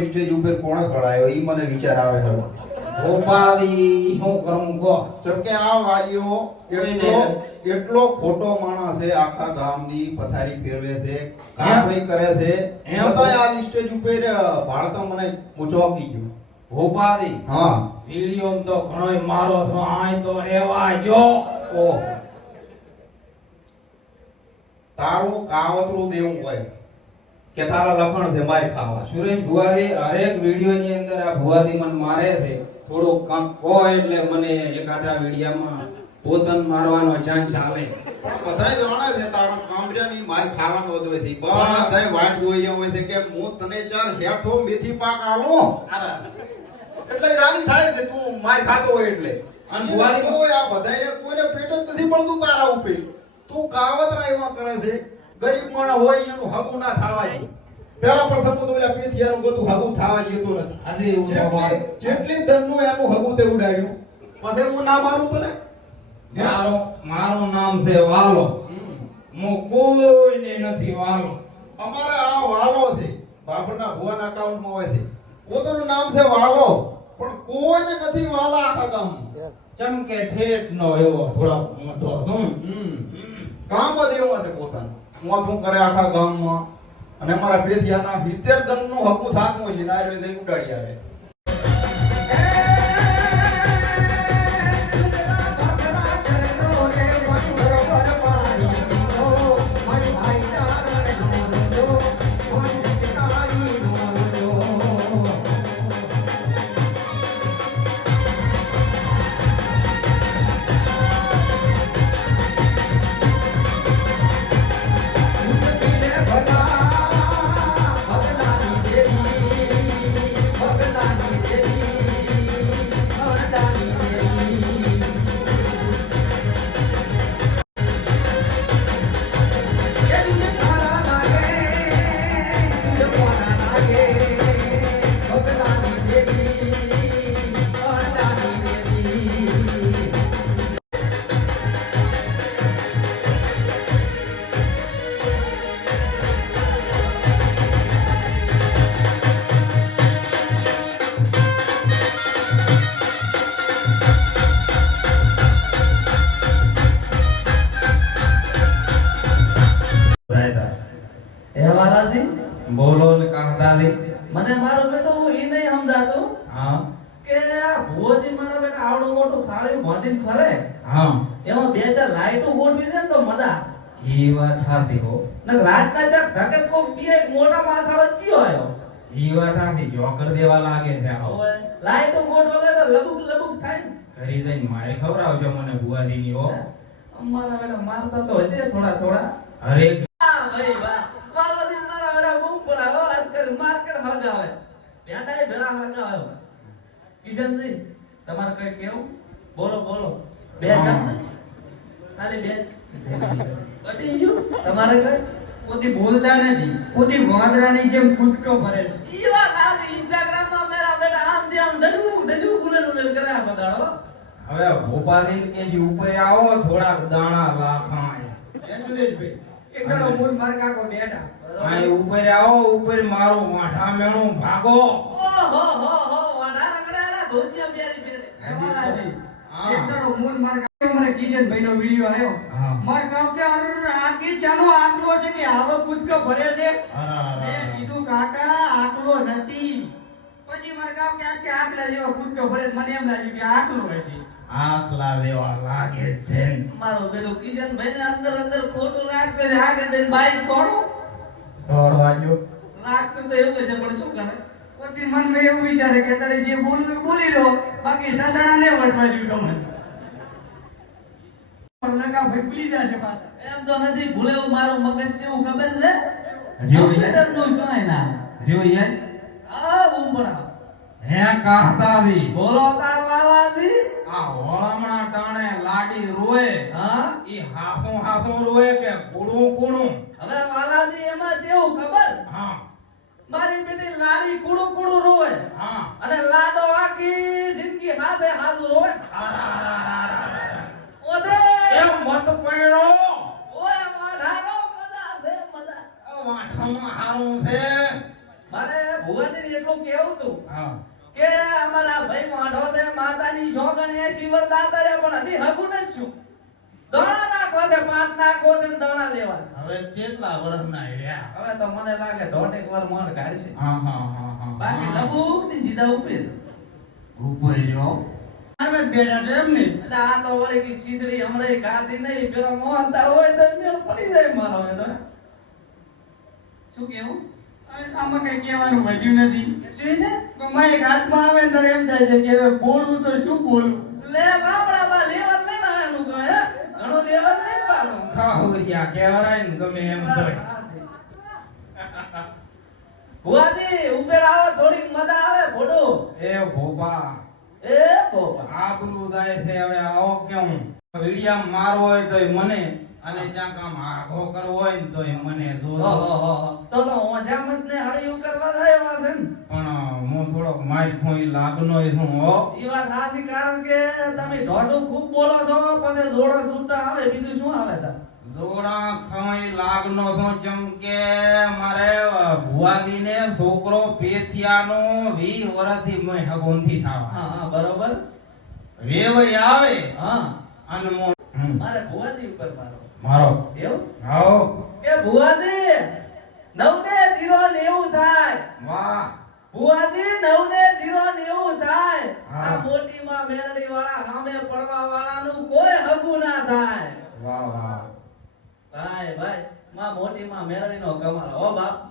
તો સ્ટેજ ઉપર કોણ ખડાયો? ઈ મને વિચાર આવે છે. ગોપાલી શું કરું કો જેમ કે આ વાલીઓ એટલો એટલો ખોટો માણસ છે આખા ગામની પથારી ફેરવે છે કાપણી કરે છે. એમ? આ સ્ટેજ ઉપર ભારત મને મૂંચોકી ગયું. ગોપાલી હા. વીડિયો તો ઘણોય મારો છો આય તો રેવા જો. ઓ તારું કાવતરું દેવું હોય. કે તારા લખણ છે મારે ખાવા. સુરેશ ભુવાજી હરેક વીડિયો ની અંદર આ ભુવાજી મને મારે છે. થોડું કામ કહો એટલે મને એકાદા વિડીયામાં પોતન મારવાનો ચાન્સ આવે પણ બધાય જાણે છે તારા કામરિયાની માર ખાવાનો હોય છે. બધા વાટ જોઈ રહ્યા હોય છે કે હું તને ચાર હેઠો મેથી પાક આલો. એટલે રાજી થાય છે તું માર ખાતો હોય એટલે. અને ભુવાજી- કોઈ આ બધાયને કોઈને પેટ જ નથી પડતું તારા ઉપર. તું કાવતરા એવા કરે છે. ગરીબ માણસ હોય એનું હગું ના થવા દે પેલા પ્રથમ તો ઓલા પેથિયાનું બધું હગું થવા જતું નથી. અને એવું તો જેટલી ધનનું એનું હગું તે ઉડાવ્યું પછી હું ના મારું તને? મારો મારું નામ છે વાલો. હું કોઈને નથી વાલો. અમારે આ વાલો છે. બાબરના ભુવાના અકાઉન્ટમાં હોય છે. પોતાનું નામ છે વાલો. પણ કોઈને નથી વાલા આખા ગામમાં. ચમ ઠેઠ નો એવો થોડો મોટો શું કામ જ એવો છે પોતાનું. મોથું કરે આખા ગામમાં. અને અમારા પેથિયાના સિત્તેર દનનું હકું થાકવું છે નાયરો ઉડાડી આવે. મને મારો બેટો ઈ નહીં સમજાતું હા. કે આ ભોજી મારા બેટા આવડું મોટું થાળી બાંધીને ફરે હા. એમાં બે ચાર લાઈટો ગોઠવી દે ને તો મજા એ વાત સાચી હો. ને રાતના જક ધકે કો બે એક મોટા માથાળો ચિયો આયો. એ વાત સાચી જોકર દેવા લાગે છે. હવે લાઈટો ગોઠવે તો લબુક લબુક થાય. ઘરી જઈને મારે આવશે મને બુઆદી ની હો. અમારા બેટા મારતા તો હશે થોડા થોડા. અરે આ ભાઈ વાહ બેટા ભેળા આવ્યો. કિશનજી તમારે કઈ કેવું બોલો બોલો. બે શબ્દ? ખાલી બે કટી ગયું? તમારે કઈ? પોતી બોલતા નથી. પોતી વાંદરાની જેમ કૂદકો ભરે છે. ઈ વાત આજ ઇન્સ્ટાગ્રામમાં મેરા બેટા આમ થી આમ ડજુ ડજુ ગુલર ગુલર કરાયા બતાડો હવે ભોપાલી કે જે ઉપર આવો થોડાક દાણા લાખાય. જય સુરેશભાઈ. એક દાડો મૂળ માર કાકો બેઠા. અહીં ઉપર આવો ઉપર મારો માઠા મેણો ભાગો. ઓ હો હો હો વાડા રગડારા ધોતિયા પ્યારી પહેરે. વાલાજી, એકડો મૂળ માર કાકો મને કિશનભાઈ નો વિડિયો આવ્યો. માર કાકો કે અરે આ કે ચાનો આકલો છે કે આવો કૂદકો ભરે છે? અરે, અરે, મેં કીધું કાકા આકલો નથી. પછી માર કાકો કે આકલા જેવો કૂદકો ભરે મને એમ લાગ્યું કે આકલો હશે. આકલા દેવા લાગે છે. મારો બેટો કિશન ભાઈ ને અંદર અંદર ખોટું લાગતું છે આગળ જઈને બાઈક છોડો. સોડવા જો લાગતું તો એવું છે પણ શું કરે? પોતે મનમાં એવું વિચારે કે તારે જે બોલવું બોલી લો બાકી સસણા ને વટવા તમને. પણ નકા ભાઈ ભૂલી જશે પાછા. એમ તો નથી ભૂલે મારું મગજ કેવું ખબર છે? કમ્પ્યુટરનું કાંઈ ના. હે કાહતાવી બોલો તાર આ હોળમણા ટાણે લાડી રોય હા? ઈ હાસો હાસો રોય કે કુડું કુડું હવે વાલાજી એમાં કેવું ખબર? હા. મારી બેટી લાડી કુડું કુડું રોવે. હા. અને લાડો આખી જિંદગી હાથે હાજુ રોવે. ઓદે! એમ મત પડ્યો. ઓય માઢારો મજા છે મજા. આ હારું છે. મારે ભુવાજીને એટલું કેવું તું. હા. કે અમારા ભાઈ મોઢો છે માતાની જોગણ એસી વર દાતારે પણ હજી હગું જ છું દોણા નાખો છે પાંચ નાખો છે દોણા લેવા છે. હવે કેટલા વર્ષના રહ્યા? હવે તો મને લાગે દોઢેક વાર મણ કાઢશે હા હા હા હા બાકી નબૂકની સીધા ઉપર ઉપર જો અમે બેઠા છે એમ ને? એટલે આ તો વળી કી ખીચડી હમણાં ખાધી નહીં પેલો મોહનતા હોય તો મેળ પડી જાય મારો હવે તો શું કેવું? આમાં કઈ કહેવાનું વધ્યું નથી. શું ને એક હાથમાં આવે ને ત્યારે એમ થાય છે કે હવે બોલવું તો શું બોલવું લે બાપડા બા લેવર લઈને આયાનું કહે હે? ઘણો લેવર નહીં પાછો ખાવરિયા કહેવાય ને ગમે એમ થાય. ભુવાજી ઉપર આવો થોડીક મજા આવે ભોડો. એ ભોપા એ બોપા આબરૂ જાય છે હવે આવો કેમ? વિડિયા મારો હોય તોય મને અને જ્યાં કામ આઘો કરવો હોય ને તોય મને જો તો તો ઓજામત ને હળી કરવા જાય એવા છે ને. પણ હું થોડોક મારી ફોઈ લાગનો હું હો. ઈ વાત સાચી કારણ કે તમે ઢોઢું ખૂબ બોલો છો પછી જોડા છૂટા આવે બીજું શું આવે તા? જોડા ખવાઈ લાગનો છો જેમ કે મારે ભુવાજી ને છોકરો પેથિયાનો 20 વર્ષથી મેં હગોનથી થાવા. હા હા બરોબર. વેવય આવે હા. અને મારે ભુવાજી ઉપર મારો. મારો. એવું? આવો. કે ભુવાજી નવ ને જીરો નેવું થાય. વાહ. ભુવાજી નવ ને જીરો નેવું થાય. આ મોટી માં મેરડી વાળા સામે પડવા વાળા નું કોઈ હગું ના થાય. વાહ વાહ. ભાઈ ભાઈ માં મોટી માં મેરડી નો કમાલ. હો બાપ.